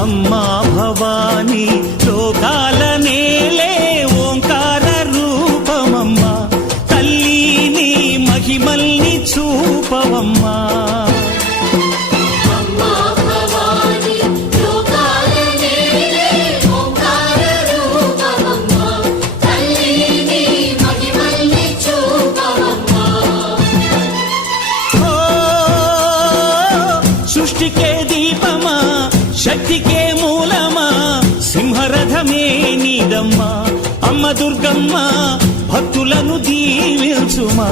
అమ్మా భవానీ లోకాల నేలే ఓంకార రూపమమ్మా, తల్లి నీ మహిమల్ని చూపవమ్మా. సృష్టికే దీపమా, శక్తికే మూలమా, సింహరథమే నీదమ్మా. అమ్మ దుర్గమ్మ భక్తులను దీవించుమా.